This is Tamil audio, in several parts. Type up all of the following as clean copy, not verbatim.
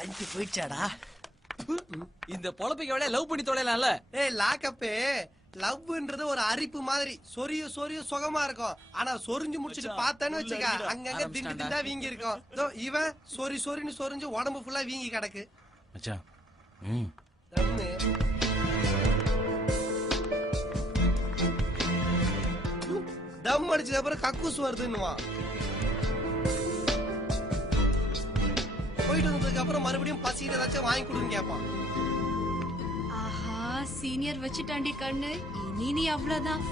அஞ்சு போயிடுச்சாடா. இந்த பொழப்பிக்க விட லவ் பண்ணி தொலைலாம்ல. ஏய் லாக்கப்பே, லவ்ன்றது ஒரு அரிப்பு மாதிரி சொரிய சொரிய சுகமா இருக்கும். ஆனா சொரிஞ்சு முடிச்சிட்டு பார்த்தேன்னு வச்சுக்க அங்கங்க திண்டு தான் வீங்கி இருக்கும். இவன் சொரி சொரின்னு சொரிஞ்சு உடம்பு ஃபுல்லா வீங்கி கிடக்கு. மச்சான் தம் அடிச்சது அப்புறம் கக்கூஸ் வருதுன்னுவான். போயிட்டு வந்ததுக்கு அப்புறம் மறுபடியும் பசிக்கிற ஏதாச்சும் வாங்கி கொடுன்னு கேட்பான். ஆஹா, சீனியர் வச்சுட்டாண்டி கண்ணு. இனி நீ அவ்வளவுதான்.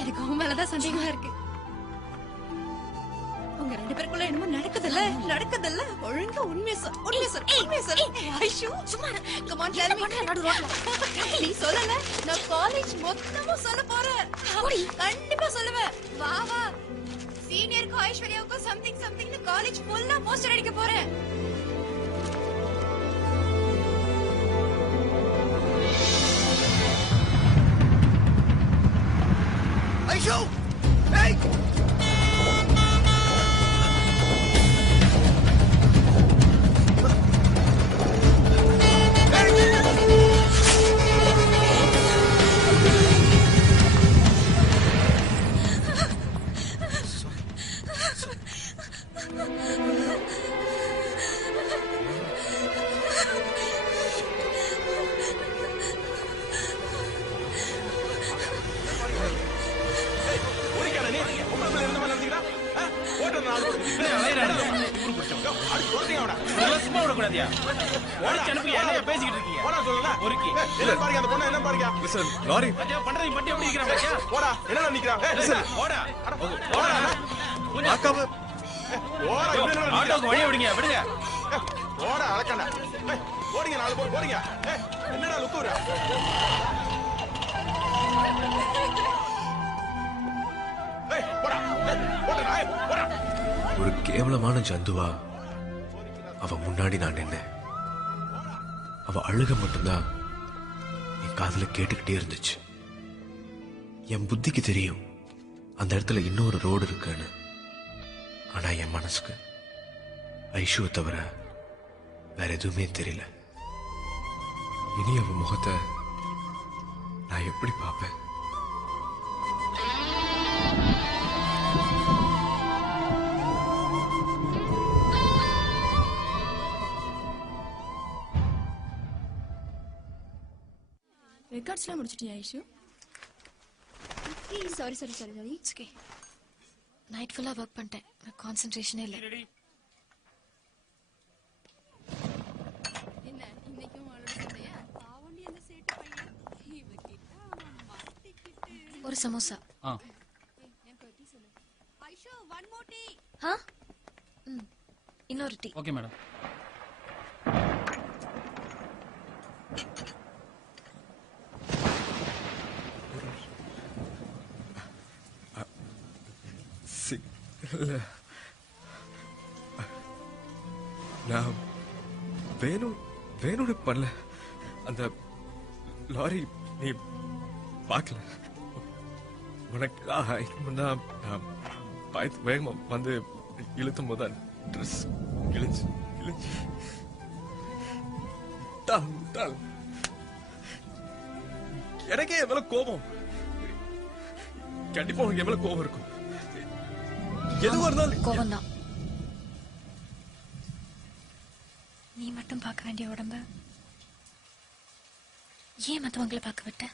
எனக்கு உன் மேலதான் சந்தேகமா இருக்கு. உங்க ரெண்டு பேருக்குள்ள என்னமோ நடக்குதுல்ல. ஒழுங்கா உண்மையை சொல். ஐஷு சும்மா கம் ஆன் டெல் மீ. நீ சொல்லல, நான் காலேஜ் மொத்தமும் சொல்ல போறேன். கண்டிப்பா சொல்லுவேன். வா சீனியருக்கும் ஐஸ்வர்யாவுக்கும் சம்திங் காலேஜ் ஃபுல்லா போஸ்டர் அடிக்க போறேன். ஐஷு ஏய் ஒரு கேவலமான ஜந்துவா அவ முன்னாடி நான் நின்னேன். அவ அழுக மட்டும்தான் என் காதுல கேட்டுக்கிட்டே இருந்துச்சு. என் புத்திக்கு தெரியும் அந்த இடத்துல இன்னொரு ரோடு இருக்குன்னு. ஆனா என் மனசுக்கு ஐஷுவை தவிர வேற எதுவுமே தெரியல. இனி அவ முகத்தை நான் எப்படி பார்ப்பேன்? ரெக்கார்ட்ஸ்லாம் முடிச்சிட்டியா Aishu? Sorry it's okay. Night ஃபுல்லா வர்க் பண்ணிட்டேன். கான்சென்ட்ரேஷனே இல்லை. என்ன இன்னைக்கும் ஒரு சமோசா. இன்னொரு டீ. Okay madam. நான் வேணும்னு பண்ணல. அந்த லாரி நீ பார்க்கல. உனக்கு நான் வேகமா வந்து இழுத்தும் போது ட்ரெஸ் கிழிஞ்சு எனக்கே என் மேல கோபம். கண்டிப்பா உனக்கு என் மேல கோபம் இருக்கும். எதுவா இருந்தாலும் கோபம் தான். நீ மட்டும் பார்க்க வேண்டிய உடம்ப ஏன் மத்தவங்களை பார்க்க விட்ட?